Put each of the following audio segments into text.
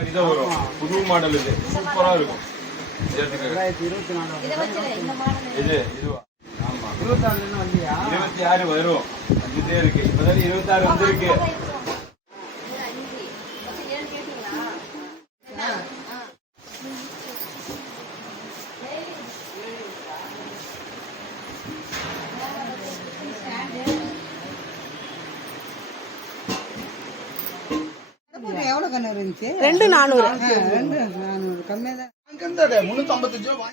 இதான் வரும் புது மாடல். இது சூப்பரா இருக்கும். இது இதுவா? ஆமா, 26 வரும். வந்துட்டே இருக்கு. இப்பதான் 26 வந்திருக்கு. எவ்வளவு கண்ணு இருந்துச்சு? 2400 கம்மியா தான். 355 ரூபா.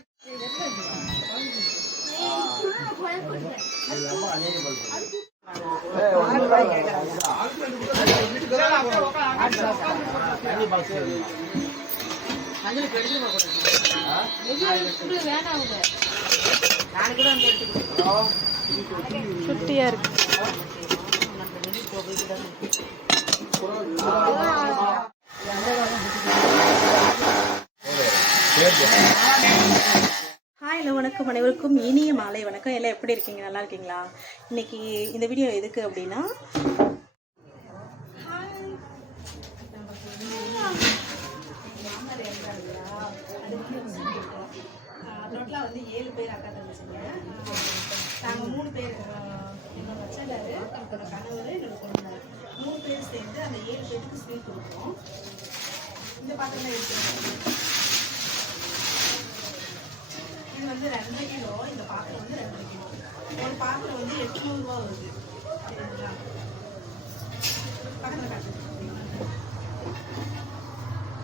குட்டியா இருக்கு. ஹாய், ஹலோ, வணக்கம். அனைவருக்கும் இனிய மாலை வணக்கம். எல்லாம் எப்படி இருக்கீங்க? நல்லா இருக்கீங்களா? இன்னைக்கு இந்த வீடியோ எதுக்கு அப்படின்னா, ரோட்ல வந்து 7 பேர் அக்கா தங்கச்சிங்க. நாங்க 3 பேர், என்னோட மச்சண்டாரு, என்னோட கணவர், என்னோட பொண்ணாரு, 3 பேர் சேர்ந்து அந்த 7 பேருக்கு ஸ்வீட் கொடுப்போம். இந்த பாத்திரம் எடுத்துருக்கோம். இது வந்து 2 கிலோ. இந்த பாத்திரம் வந்து 2 கிலோ. ஒரு பாத்திரம் வந்து 800 ரூபா வருது. சரிங்களா? பக்கத்தில் காட்டு.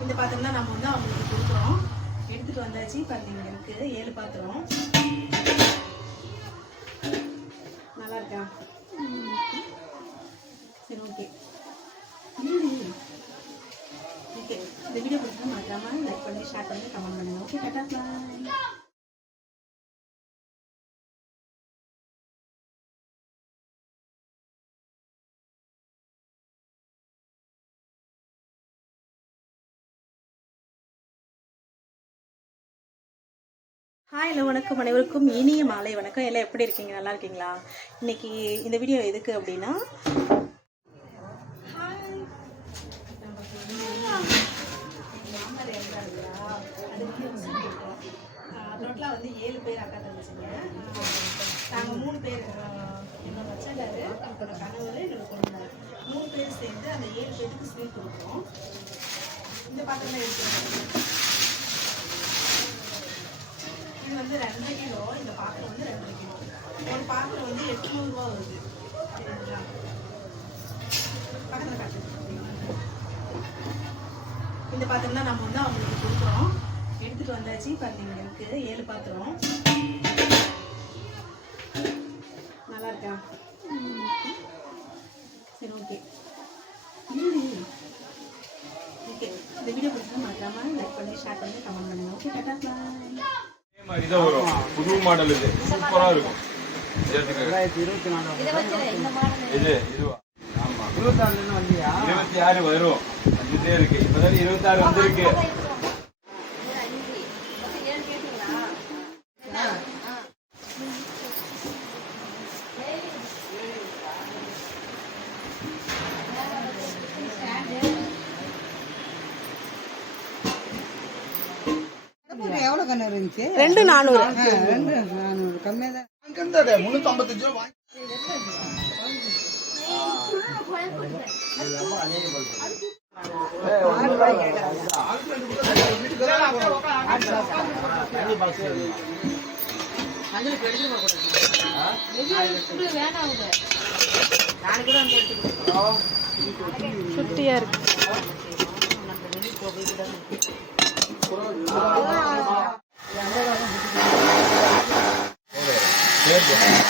இந்த பாத்திரம் தான் நம்ம வந்து அவங்களுக்கு கொடுக்குறோம். எடுத்துட்டு வந்தாச்சு. பாத்தீங்க, இருக்கு 7 பாத்திரம். நல்லா இருக்கா? சரி, ஓகே. ஓகே, இந்த வீடியோ பிடிச்சா மறக்காம லைக் பண்ணி, ஷேர் பண்ணி, கமெண்ட் பண்ணுங்க. ஓகே, டாடா, பாய். ஹாய், ஹலோ, வணக்கம். அனைவருக்கும் இனிய மாலை வணக்கம். எல்லாம் எப்படி இருக்கீங்க? நல்லா இருக்கீங்களா? இன்னைக்கு இந்த வீடியோ எதுக்கு அப்படின்னா, ரோட்ல வந்து 7 பேர் அக்கா தங்கச்சிங்க. நாங்க 3 பேர், என்னோட மச்சண்டாரு, என்னோட கணவர், என்னோட பொண்ணாரு, 3 பேர் சேர்ந்து அந்த 7 பேருக்கு ஸ்வீட் கொடுப்போம். இந்த பாத்திரம் எடுத்துருக்கோம். இது வந்து 2 கிலோ. இந்த பாத்திரம் வந்து 2 கிலோ. ஒரு பாத்திரம் வந்து 800 ரூபா வருது. சரிங்களா? பக்கத்தில் காட்டு. இந்த பாத்திரம் தான் நம்ம வந்து அவங்களுக்கு கொடுக்குறோம். எடுத்துட்டு வந்தாச்சு. பாத்தீங்க, இருக்கு 7 பாத்திரம். நல்லா இருக்கா? சரி, ஓகே. ஓகே, இந்த வீடியோ பிடிச்சா மறக்காம லைக் பண்ணி, ஷேர் பண்ணி, கமெண்ட் பண்ணுங்க. ஓகே, டாடா, பாய். இதான் வரும் புது மாடல். இது சூப்பரா இருக்கும். இது இதுவா? ஆமா, 26 வரும். வந்துட்டே இருக்கு. இப்பதான் 26 வந்திருக்கு. எவ்வளவு கண்ணு இருந்துச்சு? 2400 கம்மியா தான். 355 ரூபா. குட்டியா இருக்கு. சரி.